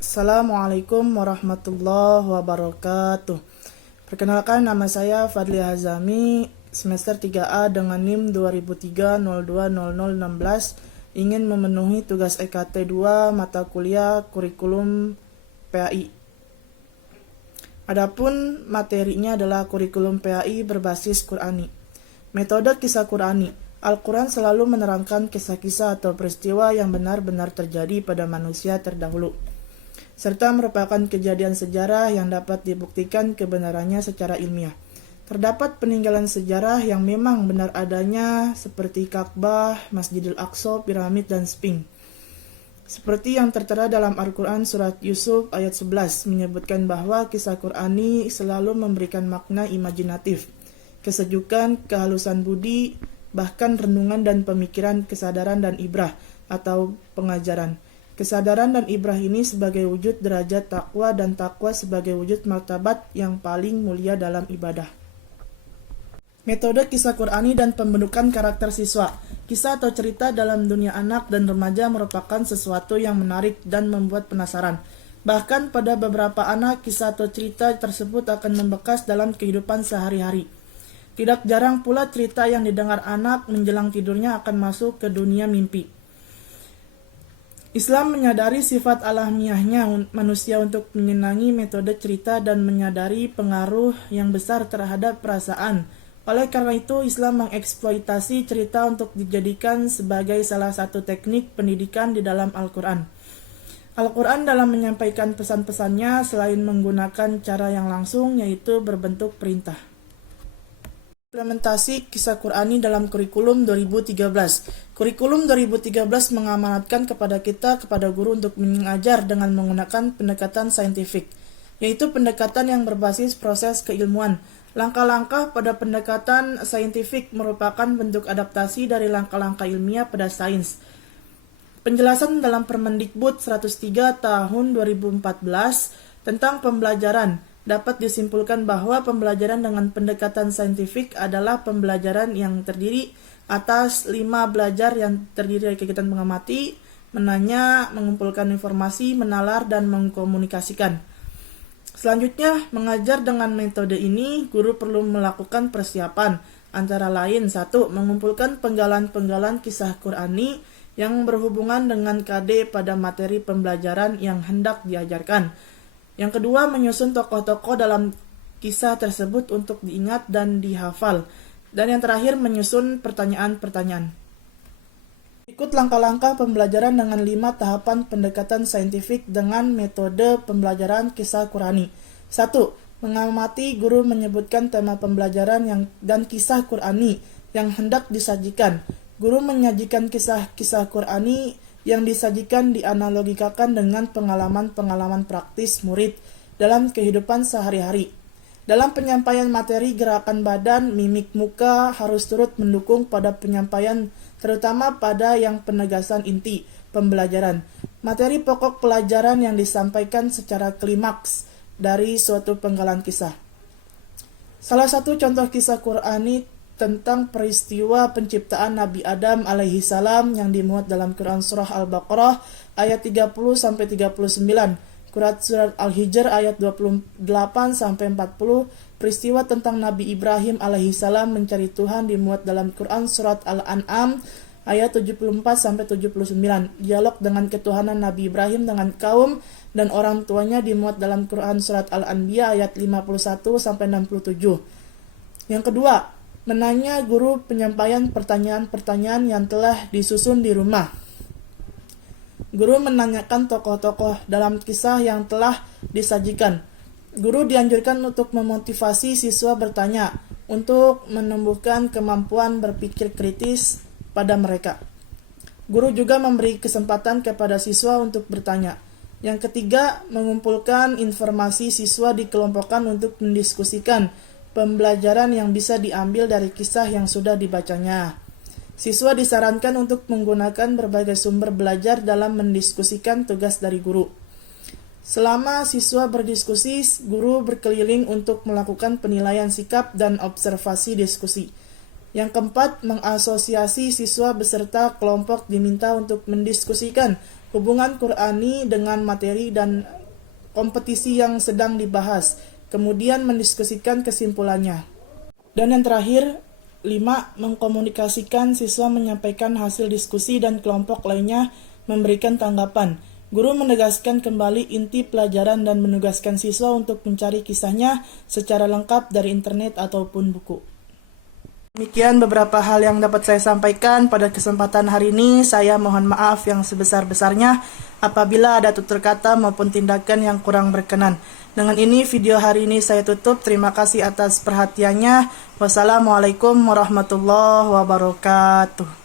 Assalamualaikum warahmatullahi wabarakatuh. Perkenalkan, nama saya Fadli Hazami, semester 3A dengan NIM 2003-02-0016, ingin memenuhi tugas EKT 2 mata kuliah kurikulum PAI. Adapun materinya adalah kurikulum PAI berbasis Qur'ani. Metode kisah Qur'ani. Al-Quran selalu menerangkan kisah-kisah atau peristiwa yang benar-benar terjadi pada manusia terdahulu, serta merupakan kejadian sejarah yang dapat dibuktikan kebenarannya secara ilmiah. Terdapat peninggalan sejarah yang memang benar adanya, seperti Ka'bah, Masjidil Aqsa, piramid, dan Sphinx. Seperti yang tertera dalam Al-Quran surat Yusuf ayat 11, menyebutkan bahwa kisah Qur'ani selalu memberikan makna imajinatif, kesejukan, kehalusan budi, bahkan renungan dan pemikiran, kesadaran dan ibrah atau pengajaran. Kesadaran dan ibrah ini sebagai wujud derajat takwa dan takwa sebagai wujud martabat yang paling mulia dalam ibadah. Metode kisah Qur'ani dan pembentukan karakter siswa. Kisah atau cerita dalam dunia anak dan remaja merupakan sesuatu yang menarik dan membuat penasaran. Bahkan pada beberapa anak, kisah atau cerita tersebut akan membekas dalam kehidupan sehari-hari. Tidak jarang pula cerita yang didengar anak menjelang tidurnya akan masuk ke dunia mimpi. Islam menyadari sifat alamiahnya manusia untuk menyenangi metode cerita dan menyadari pengaruh yang besar terhadap perasaan. Oleh karena itu, Islam mengeksploitasi cerita untuk dijadikan sebagai salah satu teknik pendidikan di dalam Al-Quran. Al-Quran dalam menyampaikan pesan-pesannya selain menggunakan cara yang langsung, yaitu berbentuk perintah. Implementasi kisah Qur'ani dalam kurikulum 2013. Kurikulum 2013 mengamanatkan kepada guru untuk mengajar dengan menggunakan pendekatan saintifik, yaitu pendekatan yang berbasis proses keilmuan. Langkah-langkah pada pendekatan saintifik merupakan bentuk adaptasi dari langkah-langkah ilmiah pada sains. Penjelasan dalam Permendikbud 103 tahun 2014 tentang pembelajaran dapat disimpulkan bahwa pembelajaran dengan pendekatan saintifik adalah pembelajaran yang terdiri atas 5 belajar yang terdiri dari kegiatan mengamati, menanya, mengumpulkan informasi, menalar, dan mengkomunikasikan. Selanjutnya, mengajar dengan metode ini, guru perlu melakukan persiapan, antara lain 1. Mengumpulkan penggalan-penggalan kisah Qur'ani yang berhubungan dengan KD pada materi pembelajaran yang hendak diajarkan. Yang kedua, menyusun tokoh-tokoh dalam kisah tersebut untuk diingat dan dihafal. Dan yang terakhir, menyusun pertanyaan-pertanyaan. Ikut langkah-langkah pembelajaran dengan 5 tahapan pendekatan saintifik dengan metode pembelajaran kisah Qur'ani. 1. Mengamati, guru menyebutkan tema pembelajaran dan kisah Qur'ani yang hendak disajikan. Guru menyajikan kisah-kisah Qur'ani yang disajikan dianalogikakan dengan pengalaman-pengalaman praktis murid dalam kehidupan sehari-hari. Dalam penyampaian materi, gerakan badan, mimik muka harus turut mendukung pada penyampaian, terutama pada yang penegasan inti pembelajaran. Materi pokok pelajaran yang disampaikan secara klimaks dari suatu penggalan kisah. Salah satu contoh kisah Qur'ani tentang peristiwa penciptaan Nabi Adam alaihi salam yang dimuat dalam Quran surah Al-Baqarah ayat 30-39, surat Al-Hijr ayat 28-40, peristiwa tentang Nabi Ibrahim alaihi salam mencari Tuhan dimuat dalam Quran surat Al-An'am ayat 74-79, dialog dengan ketuhanan Nabi Ibrahim dengan kaum dan orang tuanya dimuat dalam Quran surat Al-Anbiya ayat 51-67. Yang kedua, menanya guru penyampaian pertanyaan-pertanyaan yang telah disusun di rumah. Guru menanyakan tokoh-tokoh dalam kisah yang telah disajikan. Guru dianjurkan untuk memotivasi siswa bertanya, untuk menumbuhkan kemampuan berpikir kritis pada mereka. Guru juga memberi kesempatan kepada siswa untuk bertanya. Yang ketiga, mengumpulkan informasi siswa dikelompokkan untuk mendiskusikan pembelajaran yang bisa diambil dari kisah yang sudah dibacanya. Siswa disarankan untuk menggunakan berbagai sumber belajar dalam mendiskusikan tugas dari guru. Selama siswa berdiskusi, guru berkeliling untuk melakukan penilaian sikap dan observasi diskusi. Yang keempat, mengasosiasi siswa beserta kelompok diminta untuk mendiskusikan hubungan Qur'ani dengan materi dan kompetisi yang sedang dibahas, kemudian mendiskusikan kesimpulannya. Dan yang terakhir, 5. Mengkomunikasikan siswa menyampaikan hasil diskusi dan kelompok lainnya memberikan tanggapan. Guru menegaskan kembali inti pelajaran dan menugaskan siswa untuk mencari kisahnya secara lengkap dari internet ataupun buku. Demikian beberapa hal yang dapat saya sampaikan pada kesempatan hari ini. Saya mohon maaf yang sebesar-besarnya apabila ada tutur kata maupun tindakan yang kurang berkenan. Dengan ini video hari ini saya tutup. Terima kasih atas perhatiannya. Wassalamualaikum warahmatullahi wabarakatuh.